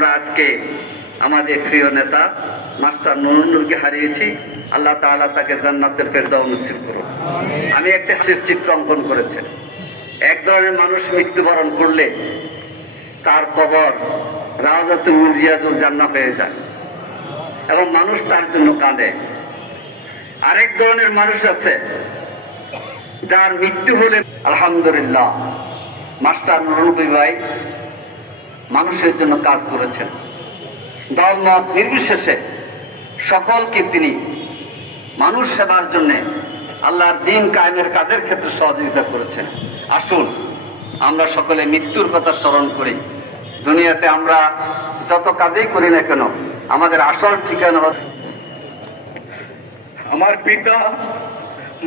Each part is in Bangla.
আমরা আজকে আমাদের প্রিয় নেতা, মাস্টার নুরুন্নুরকে হারিয়েছি। আল্লাহ তাআলা তাকে জান্নাতের ফেরদাও নসিব করুন আমি একটা চিত্র অঙ্কন করেছেন এক ধরনের মানুষ মৃত্যুবরণ করলে তার কবর রাজাতুল রিয়াজুল জান্না হয়ে যায় এবং মানুষ তার জন্য কাঁদে। আরেক ধরনের মানুষ আছে যার মৃত্যু হলে আলহামদুলিল্লাহ, মাস্টার নুরুনবী ভাই মানুষের জন্য কাজ করেছেন। দল দলমত নির্বিশেষে সকলকে তিনি মানুষ সেবার জন্য আল্লাহর দিন কায়েমের কাজের ক্ষেত্রে সহযোগিতা করেছেন। আসুন, আমরা সকলে মৃত্যুর কথা স্মরণ করি। দুনিয়াতে আমরা যত কাজেই করি না কেন, আমাদের আসল ঠিকানা আমার পিতা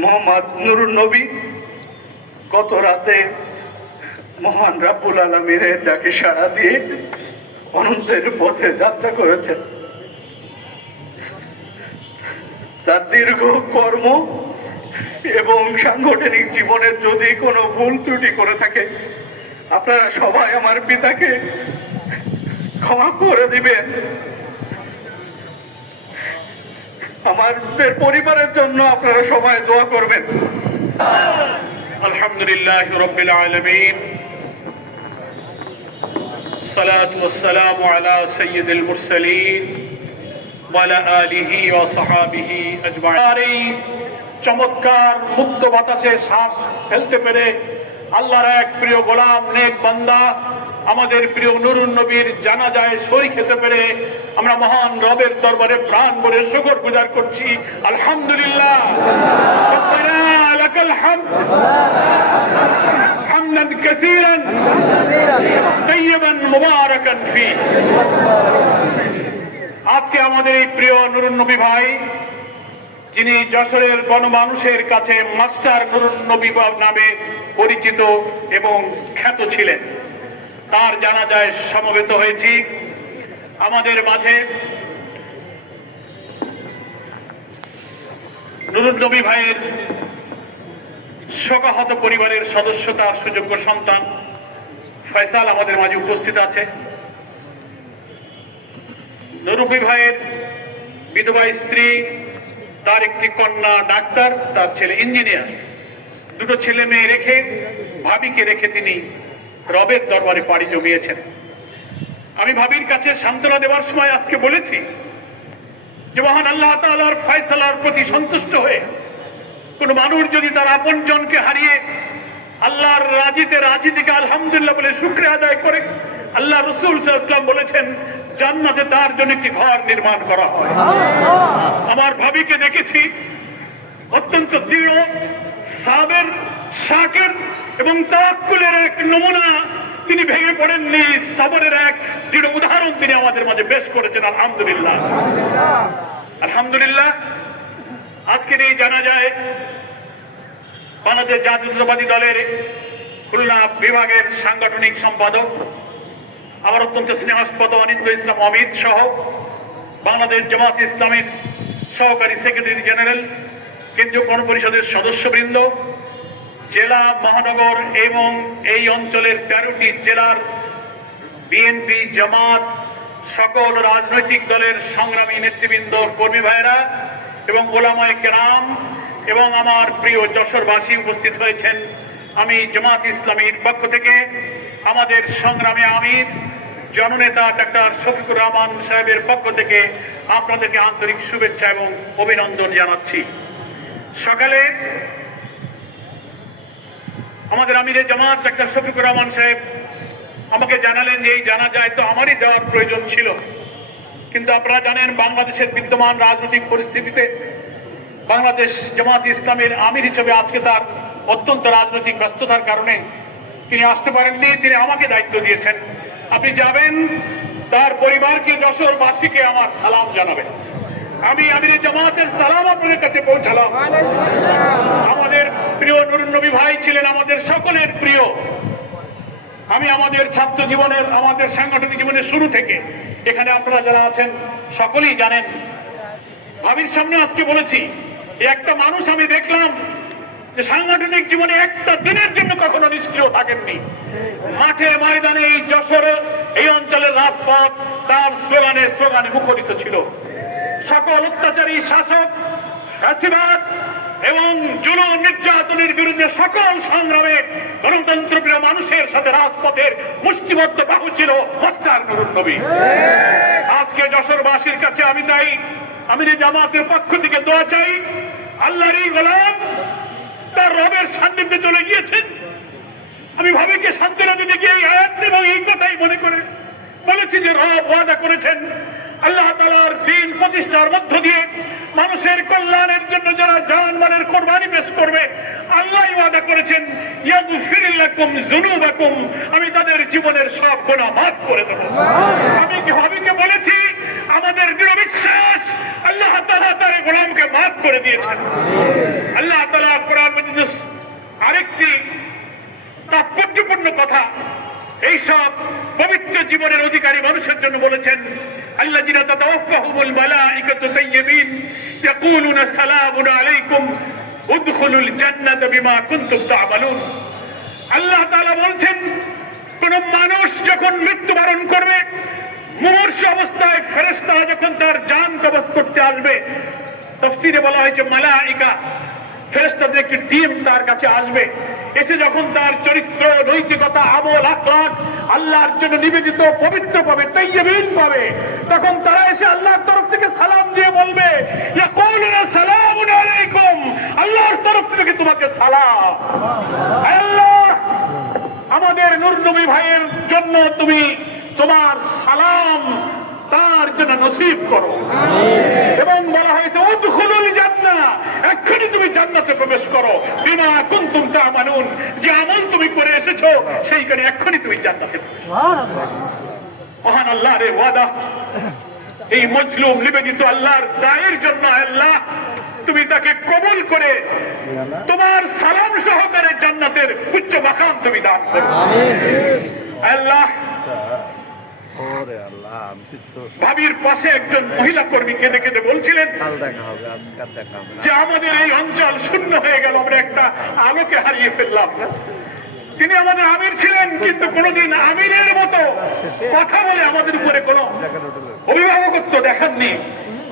মোহাম্মদ নুরুন নবী গত রাতে মহান রাব্বুল আলমীর ডাকে সাড়া দিয়ে অনন্তের পথে যাত্রা করেছেন। তার দীর্ঘ কর্ম এবং সাংগঠনিক জীবনে যদি কোনো ভুল ত্রুটি করে থাকে, আপনারা সবাই আমার পিতাকে ক্ষমা করে দিবেন। আমাদের পরিবারের জন্য আপনারা সবাই দোয়া করবেন। আলহামদুলিল্লাহ রব্বিল আলামিন। الصلاة والسلام على سيد المرسلين وعلى آله وصحابه أجمعين আর এই চমৎকার মুক্ত বাতাসে শ্বাস ফেলতে পেরে আল্লাহর এক প্রিয় গোলাম নেক বান্দা আমাদের প্রিয় নুরুন নবীর জানাজায় শরীক খেতে পেরে আমরা মহান রবের দরবারে প্রাণ ভরে শুকর গুজার করছি আলহামদুলিল্লাহ রব্বানা লাকাল হামদ হামদান কাসীরান طيبا মুবারাকান ফি আজকে আমাদের এই প্রিয় নুরুন নবী ভাই যিনি যশোরের গণমানুষের কাছে মাস্টার নুরুন নবী বাব নামে পরিচিত এবং খ্যাত ছিলেন তার জানাজায় সমবেত হয়েছি আমাদের মাঝে নুরুন নবী ভাইয়ের শোকাহত পরিবারের সদস্য তার সুযোগ্য সন্তান ফয়সাল আমাদের মাঝে উপস্থিত আছে। নুরুবি ভাইয়ের বিধবা স্ত্রী, তার একটি কন্যা ডাক্তার, তার ছেলে ইঞ্জিনিয়ার। দুটো ছেলে মেয়ে রেখে, ভাবিকে রেখে তিনি রবের দরবারে পাড়ি জমিয়েছেন। আমি ভাবির কাছে সান্ত্বনা দেওয়ার সময় আজকে বলেছি যে মহান আল্লাহ তাআলার ফয়সালার প্রতি সন্তুষ্ট হয়ে কোন মানুষ যদি তার আপন জনকে হারিয়ে আল্লাহর রাজিতে রাজি থেকে আলহামদুলিল্লাহ বলে শুক্রে আদায় করে, আল্লাহ রসুল ইসলাম বলেছেন, জান্নাতে তার জন্য একটি ঘর নির্মাণ করা হয়। আমার ভাবিকে দেখেছি, অত্যন্ত দৃঢ়, সাবের, শাকের এবং তাকুলের এক নমুনা। তিনি ভেঙে পড়েননি সাবরের এক দৃঢ় উদাহরণ তিনি আমাদের মাঝে বেশ করেছেন, আলহামদুলিল্লাহ। আলহামদুলিল্লাহ আজকের এই জানা যায়, বাংলাদেশ জাতীয়তাবাদী দলের খুলনা বিভাগের সাংগঠনিক সম্পাদক, আমার অত্যন্ত স্নেহাস্পদ অনিন্দ ইসলাম অমিত সহ বাংলাদেশ জামাত ইসলামের সহকারী সেক্রেটারি জেনারেল, কেন্দ্রীয় গণপরিষদের সদস্যবৃন্দ, জেলা মহানগর এবং এই অঞ্চলের তেরোটি জেলার বিএনপি জামাত, সকল রাজনৈতিক দলের সংগ্রামী নেতৃবৃন্দ, কর্মী ভাইয়েরা এবং ওলামায় কেরাম এবং আমার প্রিয় যশোরবাসী উপস্থিত হয়েছেন। আমি জামাত ইসলামীর পক্ষ থেকে আমাদের সংগ্রামী আমির, জননেতা ডাক্তার শফিকুর রহমান সাহেবের পক্ষ থেকে আপনাদেরকে আন্তরিক শুভেচ্ছা এবং অভিনন্দন জানাচ্ছি। সকালে আমাদের আমিরে জামাত ডাক্তার শফিকুর রহমান সাহেব আমাকে জানালেন যে এই জানা যায় তো আমারই যাওয়ার প্রয়োজন ছিল। কিন্তু আপনারা জানেন, বাংলাদেশের বিদ্যমান রাজনৈতিক পরিস্থিতিতে বাংলাদেশ জামাত ইসলামের আমির হিসেবে আজকে তার অত্যন্ত রাজনৈতিক ব্যস্ততার কারণে তিনি আসতে পারেননি, তিনি আমাকে দায়িত্ব দিয়েছেন। আপনি যাবেন, তার পরিবারকে যশোরবাসীকে আমার সালাম জানাবেন। আমি আমির জামাতের সালাম আপনাদের কাছে পৌঁছালাম। আমাদের প্রিয় নবী ভাই ছিলেন আমাদের সকলের প্রিয়। আমি আমাদের ছাত্র জীবনের, আমাদের সাংগঠনিক জীবনের শুরু থেকে এখানে আপনারা যারা আছেন, সকলেই জানেন। ভাবির সামনে আজকে বলেছি একটা মানুষ আমি দেখলাম যে সাংগঠনিক জীবনে একটা দিনের জন্য কখনো নিষ্ক্রিয় থাকেননি। মাঠে ময়দানে এই যশোর, এই অঞ্চলের রাজপথ, তার স্লোগানে স্লোগানে মুখরিত ছিল। সকল অত্যাচারী শাসক, ফ্যাসিবাদ এবং জুলুম নির্যাতনের বিরুদ্ধে সকল সংগ্রামে গণতন্ত্রপ্রিয় মানুষের সাথে রাজপথের মুষ্টিবদ্ধ বাহু ছিল মাস্টার নুরুন নবী। আজকে যশোরবাসীর কাছে আমি তাই আমি জামাতের পক্ষ থেকে দোয়া চাই, আল্লাহর এই গোলাম তার রবের সান্নিধ্যে চলে গিয়েছেন। আমি ভাবিকে সান্ত্বনা দিতে গিয়ে এই এবং এই কথাই মনে করে বলেছি যে রব ওয়াদা করেছেন আল্লাহ তালার দিন প্রতিষ্ঠার মধ্য দিয়ে মানুষের কল্যাণের জন্য যারা জান মানের কোরবানি পেশ করবে, আল্লাহ ওয়াদা করেছেন আমি তাদের জীবনের সব গোনা মাফ করে দেব। আমি কি ভাবিকে বলেছি, আমাদের দৃঢ় বিশ্বাস আল্লাহ তালা তার গোলামকে মাফ করে দিয়েছেন আল্লাহ তাআলা কোরআন মজিদ আরেকটি তাৎপর্যপূর্ণ কথা এইসব পবিত্র জীবনের অধিকারী মানুষের জন্য বলেছেন আল্লাহ জিনা তাতাওয়াফাহুমুল মালাইকাতু তাইয়্যিবিন, ইয়াকুলুনা সালামুন আলাইকুম, উদখুলুল জান্নাতা বিমা কুনতুম তা'মালুন। আল্লাহ তাআলা বলছেন, কোন মানুষ যখন মৃত্যুবরণ করবে, মুমূর্ষ অবস্থায় ফেরেশতা যখন তার জান কবজ করতে আসবে, তফসিরে বলা হয়েছে, মালাইকা ফেরেস্তাদের একটি টিম তার কাছে আসবে। এসে যখন তার চরিত্র নৈতিকতা আমল আখলাক আল্লাহর জন্য নিবেদিত পবিত্র পাবে তাইয়্যিবিন পাবে তখন তারা এসে আল্লাহর তরফ থেকে সালাম দিয়ে বলবে সালামুন আলাইকুম আল্লাহর তরফ থেকে তোমাকে সালাম? আল্লাহ আমাদের নূর নবী ভাইয়ের জন্য তুমি তোমার সালাম তার জন্য নসিব করো। এবং বলা হয়েছে উদখুলুল এক্ষুনি তুমি জান্নাতে প্রবেশ করো। বিমা কুনতুম তা'মালুন। যে আমল তুমি করে এসেছ সেইখানে এক্ষুনি তুমি জান্নাতে প্রবেশ মহান আল্লাহ রে ওয়াদা। এই মজলুম নিবেদিত আল্লাহর দায়ের জন্য আল্লাহ তুমি তাকে কবুল করে তোমার সালাম সহকারে জান্নাতের উচ্চ মাকাম তুমি দান করো। আল্লাহ ওরে আল্লাহ ভাবির পাশে একজন মহিলা কর্মী কেঁদে কেঁদে বলছিলেন কাল দেখা হবে আজকাল দেখা হবে যে আমাদের এই অঞ্চল শূন্য হয়ে গেল আমরা একটা আলোকে হারিয়ে ফেললাম। তিনি আমাদের আমির ছিলেন কিন্তু কোনোদিন আমিরের মতো কথা বলে আমাদের উপরে কোনো অভিভাবকত্ব দেখাননি।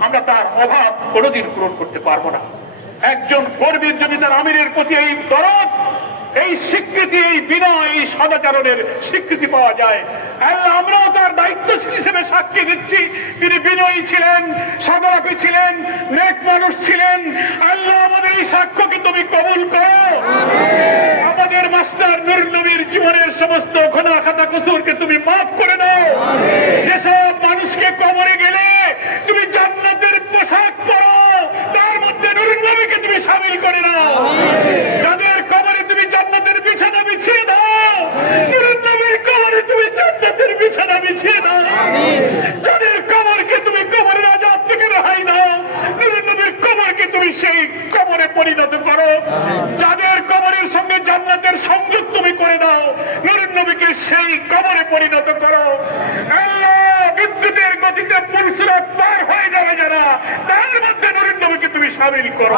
আমরা তার অভাব কোনোদিন পূরণ করতে পারব না। একজন কর্মীর যদি তার আমিরের প্রতি এই দরদ এই স্বীকৃতি, এই বিনয়, এই সদাচরণের স্বীকৃতি পাওয়া যায়। আল্লাহ আমরাও তার দায়িত্বশীল হিসেবে সাক্ষী দিচ্ছি। তিনি বিনয়ী ছিলেন সদারপি ছিলেন, নেক মানুষ ছিলেন। আল্লাহ আমাদের এই সাক্ষ্যকে তুমি কবুল করো। আমাদের মাস্টার নুর নবীর জীবনের সমস্ত ঘনা খাতা কুসুরকে তুমি মাফ করে দাও। যেসব মানুষকে কবরে গেলে তুমি জান্নাতের পোশাক পরো, তার মধ্যে নুর নবীকে তুমি সামিল করে নাও যাদের কবরে তুমি জান্নাতের বিছানা বিছিয়ে দাও নুর নবীর কবরে তুমি জান্নাতের বিছানা বিছিয়ে দাও যাদের কবরকে তুমি কবরের আজাব থেকে রেহাই দাও নুর নবীর কবরকে তুমি সেই কবরে পরিণত করো। যাদের কবরের সঙ্গে জান্নাতের সংযোগ তুমি করে দাও নুর নবীকে সেই কবরে পরিণত করো। বিদ্যুতের গতিতে পুরসুরাত পার হয়ে যাবে যারা তার মধ্যে নুর নবীকে তুমি সামিল করো।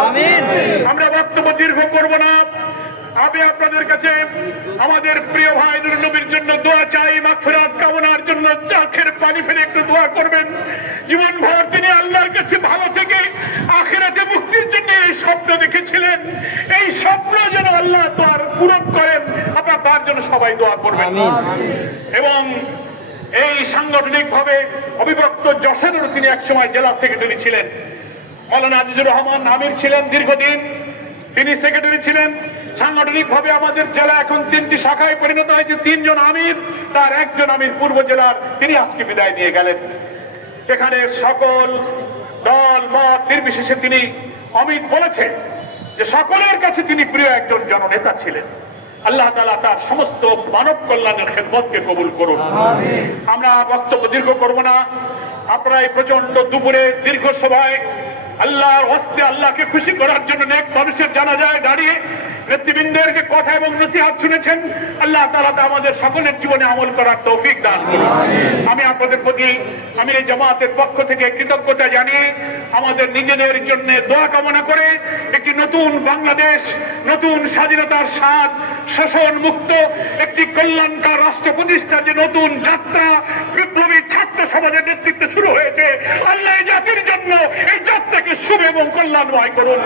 আমরা বক্তব্য দীর্ঘ করব না। আমি আপনাদের কাছে আমাদের প্রিয় ভাই নবীর জন্য দোয়া চাই মাগফিরাত কামনার জন্য চোখের পানি ফেলে একটু দোয়া করবেন। জীবন ভর তিনি আল্লাহর কাছে ভালো থেকে আখেরাতে মুক্তির জন্য এই স্বপ্ন দেখেছিলেন। এই স্বপ্ন যেন আল্লাহ তার পূরণ করেন আপনারা তার জন্য সবাই দোয়া করবেন। এবং এই সাংগঠনিক ভাবে অবিভক্ত যশোরেরও তিনি একসময় জেলা সেক্রেটারি ছিলেন। মৌলানা আজিজুর রহমান আমির ছিলেন দীর্ঘদিন। তিনি সেক্রেটারি ছিলেন। সাংগঠনিক ভাবে আমাদের জেলা এখন তিনটি শাখায় পরিণত হয়েছে। তিনজন আমির তার একজন আমির পূর্ব জেলার। তিনি আজকে বিদায় নিয়ে গেলেন। এখানে সকল দল মত নির্বিশেষে তিনি অমিত বলেছে যে সকলের কাছে তিনি প্রিয় একজন জননেতা ছিলেন। আল্লাহ তালা তার সমস্ত মানব কল্যাণের খেদমতকে কবুল করুন। আমরা বক্তব্য দীর্ঘ করব না। আপনারা এই প্রচণ্ড দুপুরে দীর্ঘ সভায় আল্লাহর হস্তে আল্লাহকে খুশি করার জন্য নেক মানুষের জানা যায় দাঁড়িয়ে নেতৃবৃন্দের যে কথা এবং নসিহাত শুনেছেন। আল্লাহ তাআলা তা আমাদের সকলের জীবনে আমল করার তৌফিক দান করুন। আমি আপনাদের প্রতি আমি এই জামাতের পক্ষ থেকে কৃতজ্ঞতা জানিয়ে আমাদের নিজেদের জন্য দোয়া কামনা করে একটি নতুন বাংলাদেশ নতুন স্বাধীনতার স্বাদ শোষণ মুক্ত একটি কল্যাণকার রাষ্ট্র প্রতিষ্ঠার যে নতুন যাত্রা বিপ্লবী ছাত্র সমাজের নেতৃত্বে শুরু হয়েছে আল্লাহ এই জাতির জন্য এই যাত্রাকে শুভ এবং কল্যাণময় করুন।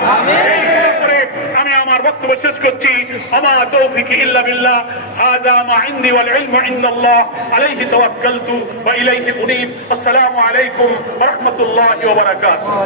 আমি আমার বক্তব্য শেষ করছি আমার তৌফিক ইল্লা বিল্লাহ হাযা মা ইনদি ওয়াল ইলমু ইনদাল্লাহ আলাইহি তাওয়াক্কালতু ওয়া ইলাইহি উনীব আসসালামু আলাইকুম ওয়া রাহমাতুল্লাহি ওয়া বারাকাতুহু